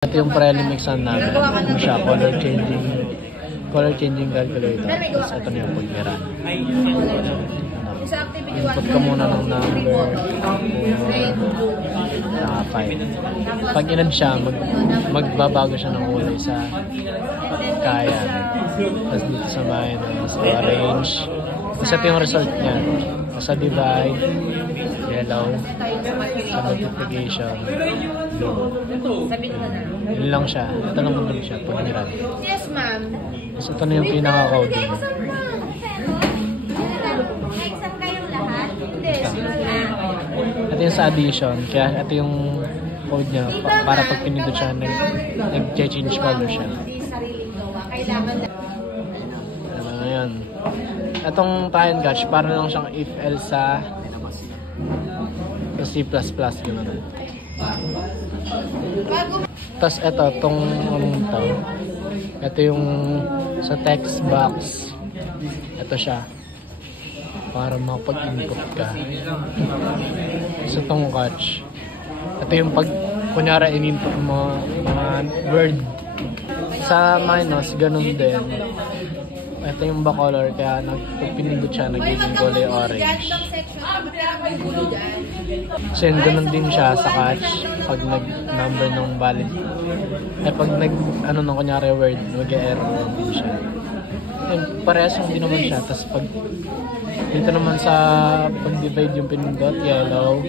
Ito yung prelim exam namin. Ano siya, color changing calculator. Tapos ito na yung pagmiran. Input ka muna ng number 5. Pag in-add siya, magbabago siya ng kulay sa kaya. Tapos dito sa minus, arrange. Tapos ito yung result niya. Sa divide, yellow. Sa multiplication, blue. Yun lang siya. Ito lang muna siya. Pagmiran. Yes, ma'am. Tapos ito na yung pinaka-coding. Exam kayong lahat? Hindi. Ito yung sa addition. Kaya ito yung code niya. Para pag pinindot siya, nag-change color siya. Hindi sariling gawa. Kailangan na. Ano ngayon. Itong time catch, para lang siyang if-else sa C++. Gano'n. Tapos ito, itong anong to. Ito yung sa text box. Ito siya. Para makapag-input ka. So itong catch. Ito yung pag, kunyara in-input mo mga word. Sa minus, ganun din. Ito yung bacolor, kaya pag pinindot siya, nagiging kulay orange. So yun, ganun din siya sa catch. Pag nag-number ng valid. Pag nung kunyari word, mag-error din siya. Yun, parehas yung din naman siya. Tapos pag dito naman sa pag-divide yung pinindot, yellow.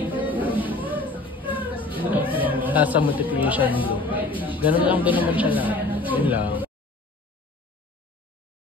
Tapos sa multiplication, blue. Ganun lang din naman siya lahat. Yun lang.